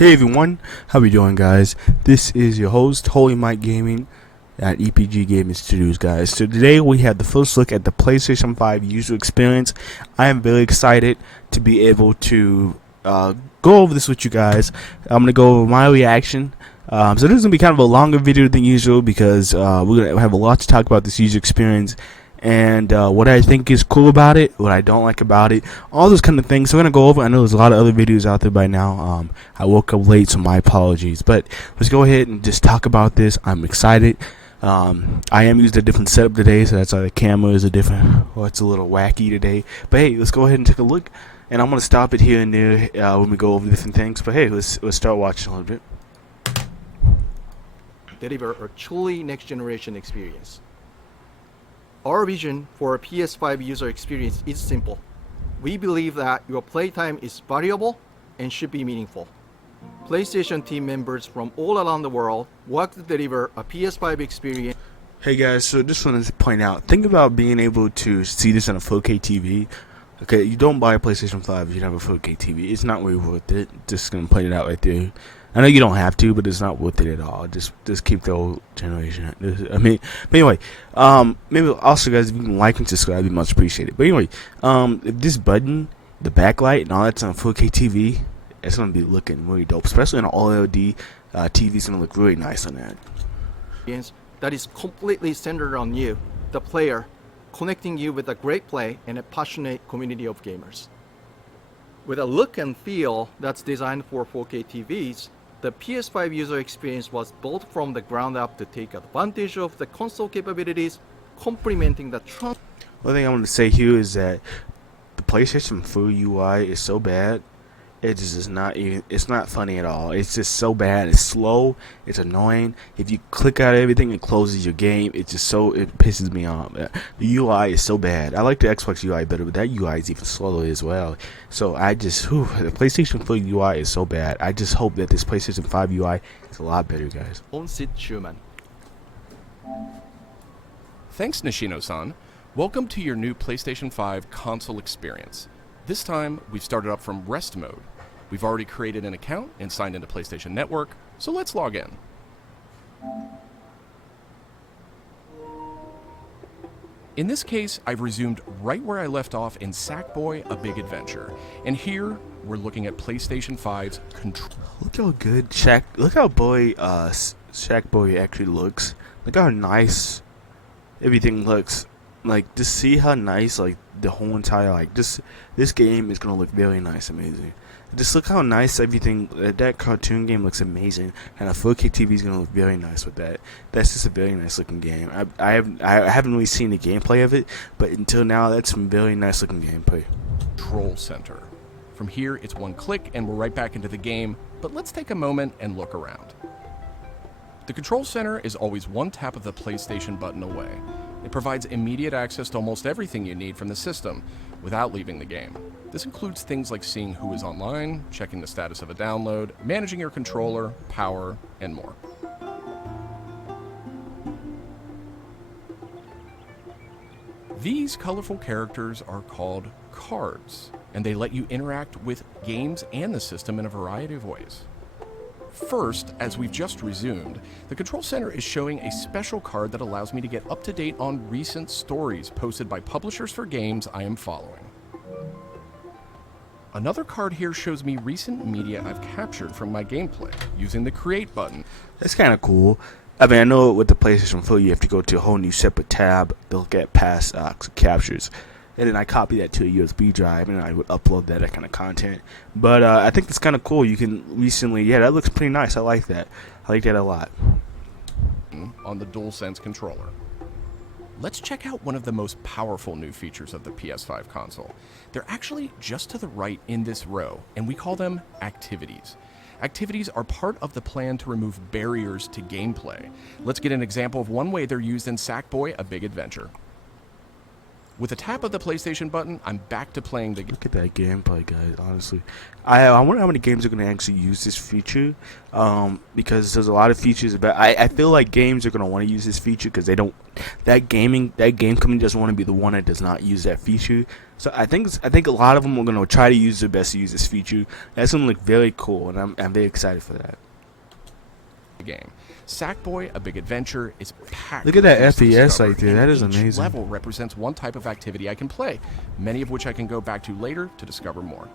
Hey everyone, how we doing, guys? This is your host, Holy Mike Gaming at EPG Gaming Studios, guys. So today we have the first look at the PlayStation 5 user experience. I am very excited to be able to go over this with you guys. I'm gonna go over my reaction. So this is gonna be kind of a longer video than usual because we're gonna have a lot to talk about this user experience. And what I think is cool about it, what I don't like about it, all those kind of things. So we're going to go over. I know there's a lot of other videos out there by now. I woke up late, so my apologies. But let's go ahead and just talk about this. I'm excited. I am using a different setup today, so that's why the camera is a different, well, it's a little wacky today. But hey, let's go ahead and take a look. And I'm going to stop it here and there when we go over different things. But hey, let's start watching a little bit. Deliver a truly next-generation experience. Our vision for a PS5 user experience is simple. We believe that your playtime is valuable and should be meaningful. PlayStation team members from all around the world work to deliver a PS5 experience. Hey guys, so just wanted to point out, think about being able to see this on a 4K TV. Okay, you don't buy a PlayStation 5 if you don't have a 4K TV. It's not really worth it. Just gonna point it out right there. I know you don't have to, but it's not worth it at all. Just keep the old generation. I mean, but anyway, maybe also, guys, if you can like and subscribe, it'd be much appreciated. But anyway, if this button, the backlight, and all that's on 4K TV, it's gonna be looking really dope. Especially on an OLED TV, it's gonna look really nice on that. That is completely centered on you, the player, connecting you with a great play and a passionate community of gamers. With a look and feel that's designed for 4K TVs, the PS5 user experience was built from the ground up to take advantage of the console capabilities, complementing the One thing I want to say here is that the PlayStation 4 UI is so bad. It just is not even. It's not funny at all. It's just so bad. It's slow. It's annoying. If you click out everything, it closes your game. It's just so. It pisses me off. The UI is so bad. I like the Xbox UI better, but that UI is even slower as well. So I just. The PlayStation 4 UI is so bad. I just hope that this PlayStation 5 UI is a lot better, guys. on-seat human. Thanks, Nishino-san. Welcome to your new PlayStation 5 console experience. This time, we've started up from rest mode. We've already created an account and signed into PlayStation Network, so let's log in. In this case, I've resumed right where I left off in Sackboy: A Big Adventure, and here we're looking at PlayStation 5's control. Look how good look how Sackboy actually looks. Look how nice everything looks. Like, just see how nice, like, the whole entire, this game is gonna look very nice, amazing. Just look how nice everything, that cartoon game looks amazing, and a 4K TV is gonna look very nice with that. That's just a very nice looking game. I haven't really seen the gameplay of it, but until now, that's some very nice looking gameplay. Control Center. From here, it's one click, and we're right back into the game, but let's take a moment and look around. The Control Center is always one tap of the PlayStation button away. It provides immediate access to almost everything you need from the system without leaving the game. This includes things like seeing who is online, checking the status of a download, managing your controller, power, and more. These colorful characters are called cards, and they let you interact with games and the system in a variety of ways. First, as we've just resumed, the Control Center is showing a special card that allows me to get up to date on recent stories posted by publishers for games I am following. Another card here shows me recent media I've captured from my gameplay using the Create button. That's kind of cool. I mean, I know with the PlayStation 4 you have to go to a whole new separate tab to look at past captures. And then I copy that to a USB drive, and I would upload that kind of content. But I think that's kind of cool. You can recently, yeah, that looks pretty nice. I like that. I like that a lot. On the DualSense controller. Let's check out one of the most powerful new features of the PS5 console. They're actually just to the right in this row, and we call them activities. Activities are part of the plan to remove barriers to gameplay. Let's get an example of one way they're used in Sackboy: A Big Adventure. With a tap of the PlayStation button, I'm back to playing the game. Look at that gameplay, guys. Honestly, I wonder how many games are going to actually use this feature, because there's a lot of features. But I feel like games are going to want to use this feature because they don't. That game company doesn't want to be the one that does not use that feature. So I think a lot of them are going to try to use their best to use this feature. That's going to look very cool, and I'm very excited for that. Game. Sackboy: A Big Adventure is packed. Look at that with things to FPS discover, right there. and That is each amazing. level represents one type of activity I can play, many of which I can go back to later to discover more.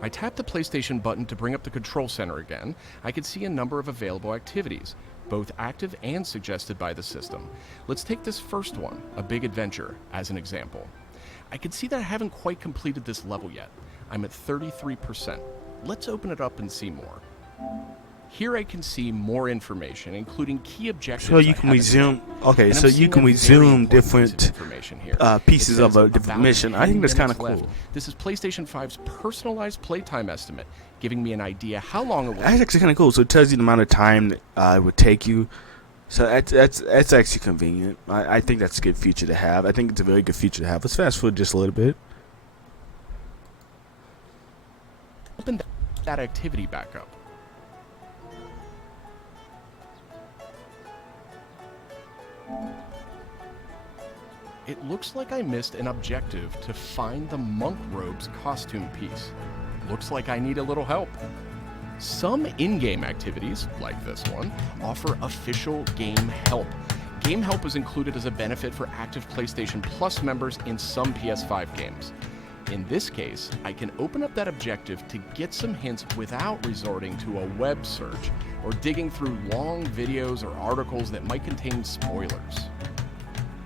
I tap the PlayStation button to bring up the control center again. I can see a number of available activities, both active and suggested by the system. Let's take this first one, A Big Adventure, as an example. I can see that I haven't quite completed this level yet. I'm at 33%. Let's open it up and see more. Here I can see more information, including key objectives. So you can resume. Okay, so you can resume different pieces of a different mission. I think that's kind of cool. This is PlayStation 5's personalized playtime estimate, giving me an idea how long it will. That's actually kind of cool. So it tells you the amount of time that it would take you. So that's actually convenient. I think that's a good feature to have. I think it's a very good feature to have. Let's fast forward just a little bit. Open that activity back up. It looks like I missed an objective to find the monk robe's costume piece. Looks like I need a little help. Some in-game activities, like this one, offer official game help. Game help is included as a benefit for active PlayStation Plus members in some PS5 games. In this case, I can open up that objective to get some hints without resorting to a web search or digging through long videos or articles that might contain spoilers.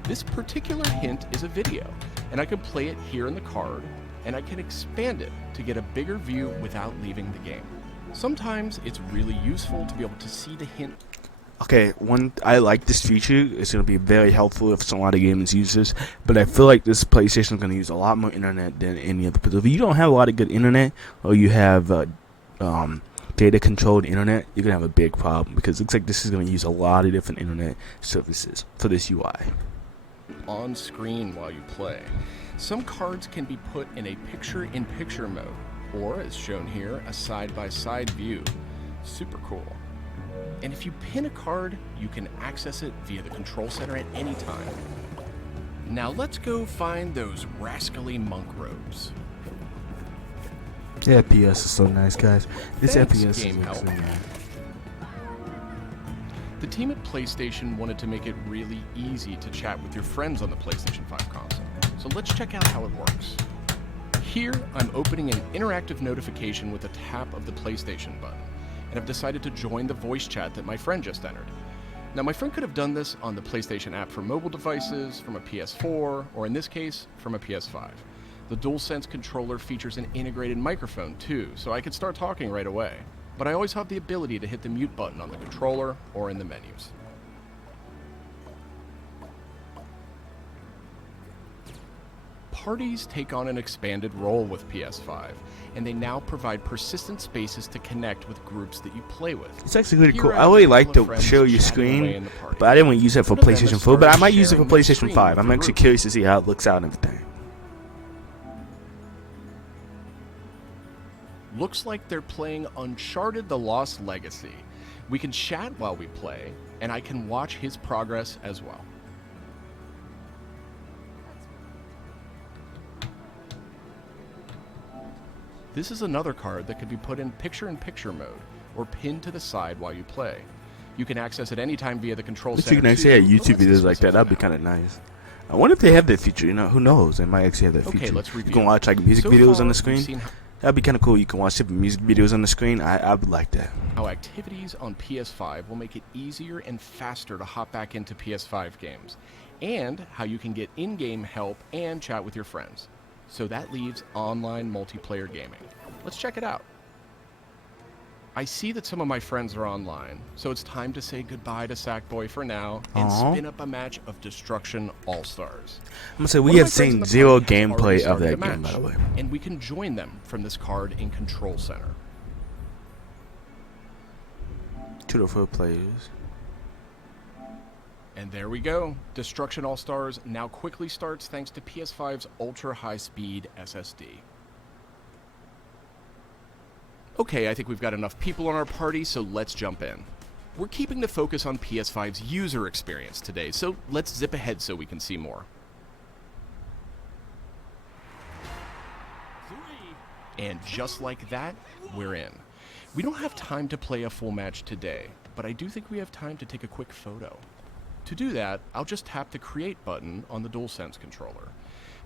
This particular hint is a video, and I can play it here in the card, and I can expand it to get a bigger view without leaving the game. Sometimes it's really useful to be able to see the hint. Okay, I like this feature. It's going to be very helpful if a lot of gamers use this. But I feel like this PlayStation is going to use a lot more internet than any other. Because if you don't have a lot of good internet, or you have data-controlled internet, you're going to have a big problem. Because it looks like this is going to use a lot of different internet services for this UI. On screen while you play. Some cards can be put in a picture-in-picture mode, or as shown here, a side-by-side view. Super cool. And if you pin a card, you can access it via the control center at any time. Now let's go find those rascally monk robes. The FPS is so nice, guys. This Thanks, FPS Game is Help. so nice. The team at PlayStation wanted to make it really easy to chat with your friends on the PlayStation 5 console. So let's check out how it works. Here, I'm opening an interactive notification with a tap of the PlayStation button, and I've decided to join the voice chat that my friend just entered. Now, my friend could have done this on the PlayStation app for mobile devices, from a PS4, or in this case, from a PS5. The DualSense controller features an integrated microphone too, so I could start talking right away. But I always have the ability to hit the mute button on the controller or in the menus. Parties take on an expanded role with PS5, and they now provide persistent spaces to connect with groups that you play with. It's actually really Here cool. I I have really a like couple to of show friends your chatting away screen, in the party. but I didn't want to use that for One of them PlayStation has 4, but I started might use it for sharing their PlayStation screen 5. with I'm the actually group. curious to see how it looks out and everything. Looks like they're playing Uncharted: The Lost Legacy. We can chat while we play, and I can watch his progress as well. This is another card that could be put in picture-in-picture mode, or pinned to the side while you play. You can access it anytime via the control But center. you can actually have too, YouTube but let's videos like dismiss that. it That'd for be now. kind of nice. I wonder if they have that feature. You know, who knows? They might actually have that Okay, feature. let's You review. can watch like music So videos far, on the we've screen. seen That'd be kind of cool. You can watch different music videos on the screen. I would like that. how activities on PS5 will make it easier and faster to hop back into PS5 games, and how you can get in-game help and chat with your friends. So that leaves online multiplayer gaming. Let's check it out. I see that some of my friends are online, so it's time to say goodbye to Sackboy for now and Aw. spin up a match of Destruction All-Stars. I'm gonna say One we of have my friends in seen the zero party has already gameplay of started that a game, by match, the way. and we can join them from this card in Control Center. 2 to 4 players. And there we go. Destruction All-Stars now quickly starts thanks to PS5's ultra-high-speed SSD. Okay, I think we've got enough people on our party, so let's jump in. We're keeping the focus on PS5's user experience today, so let's zip ahead so we can see more. And just like that, we're in. We don't have time to play a full match today, but I do think we have time to take a quick photo. To do that, I'll just tap the Create button on the DualSense controller.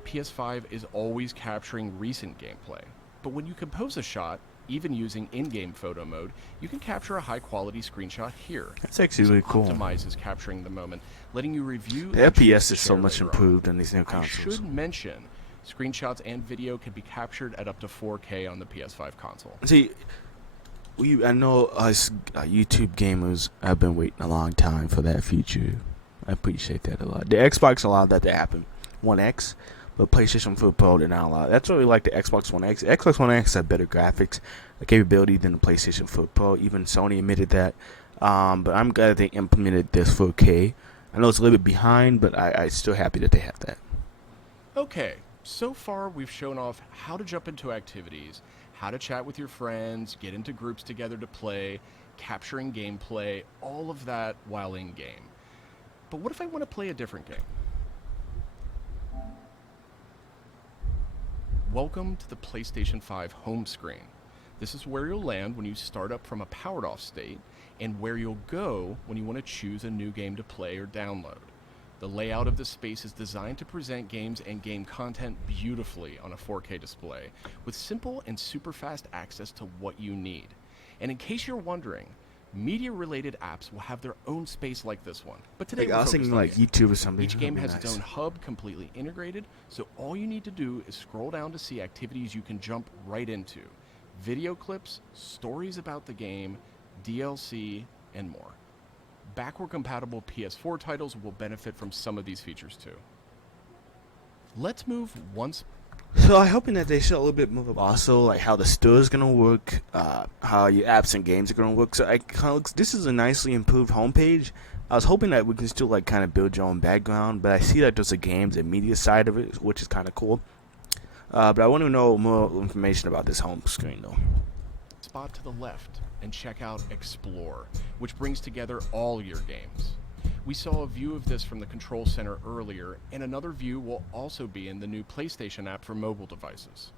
PS5 is always capturing recent gameplay, but when you compose a shot, even using in-game photo mode, you can capture a high-quality screenshot here. That's actually really cool. Optimizes capturing the moment, letting you review. The FPS is so much improved in these new consoles. I should mention, screenshots and video can be captured at up to 4K on the PS5 console. See, I know us YouTube gamers have been waiting a long time for that feature. I appreciate that a lot. The Xbox allowed that to happen, One X, but PlayStation 4 Pro did not allow it. That's why we like the Xbox One X. Xbox One X had better graphics capability than the PlayStation 4 Pro. Even Sony admitted that. But I'm glad they implemented this 4K. I know it's a little bit behind, but I'm still happy that they have that. Okay, so far we've shown off how to jump into activities, how to chat with your friends, get into groups together to play, capturing gameplay, all of that while in-game. But what if I want to play a different game? Welcome to the PlayStation 5 home screen. This is where you'll land when you start up from a powered off state, and where you'll go when you want to choose a new game to play or download. The layout of the space is designed to present games and game content beautifully on a 4K display, with simple and super fast access to what you need. And in case you're wondering, media-related apps will have their own space like this one. But today I was thinking like YouTube or something. Each game has its own hub completely integrated, so all you need to do is scroll down to see activities you can jump right into. Video clips, stories about the game, DLC, and more. Backward-compatible PS4 titles will benefit from some of these features too. Let's move once. So I'm hoping that they show a little bit more of also like how the store is gonna work, how your apps and games are gonna work. So this is a nicely improved homepage. I was hoping that we can still like kind of build your own background, but I see that there's a games and media side of it, which is kind of cool. But I want to know more information about this home screen though. Spot to the left and check out Explore, which brings together all your games. We saw a view of this from the control center earlier, and another view will also be in the new PlayStation app for mobile devices.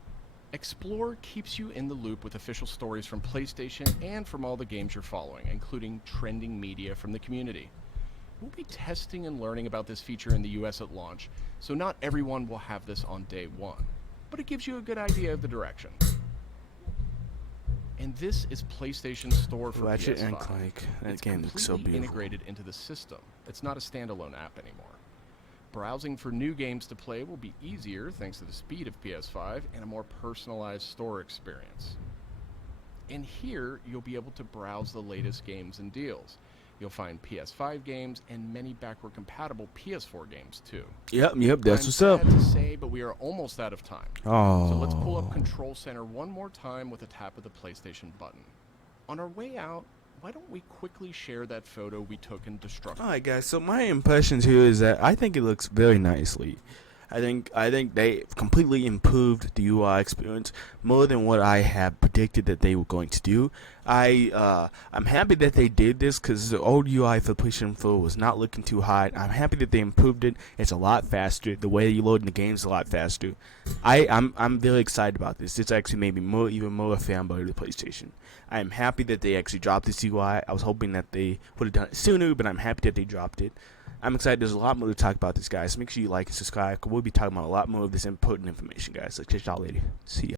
Explore keeps you in the loop with official stories from PlayStation and from all the games you're following, including trending media from the community. We'll be testing and learning about this feature in the US at launch, so not everyone will have this on day one, but it gives you a good idea of the direction. And this is PlayStation Store for Ratchet PS5. and Clank. That It's game looks so completely beautiful. integrated into the system. It's not a standalone app anymore. Browsing for new games to play will be easier thanks to the speed of PS5 and a more personalized store experience. And here, you'll be able to browse the latest games and deals. You'll find PS5 games and many backward-compatible PS4 games too. Yep, that's what's up. I'm sad to say, but we are almost out of time. Oh. So let's pull up Control Center one more time with a tap of the PlayStation button. On our way out, why don't we quickly share that photo we took in Destruction? Alright guys, so my impressions here is that I think it looks very nicely. I think they completely improved the UI experience more than what I had predicted that they were going to do. I'm happy that they did this because the old UI for PlayStation 4 was not looking too hot. I'm happy that they improved it. It's a lot faster. The way you load in the game is a lot faster. I'm very excited about this. This actually made me even more a fanboy of the PlayStation. I am happy that they actually dropped this UI. I was hoping that they would have done it sooner, but I'm happy that they dropped it. I'm excited. There's a lot more to talk about this, guys. So make sure you like and subscribe. We'll be talking about a lot more of this important information, guys. So catch y'all later. See ya.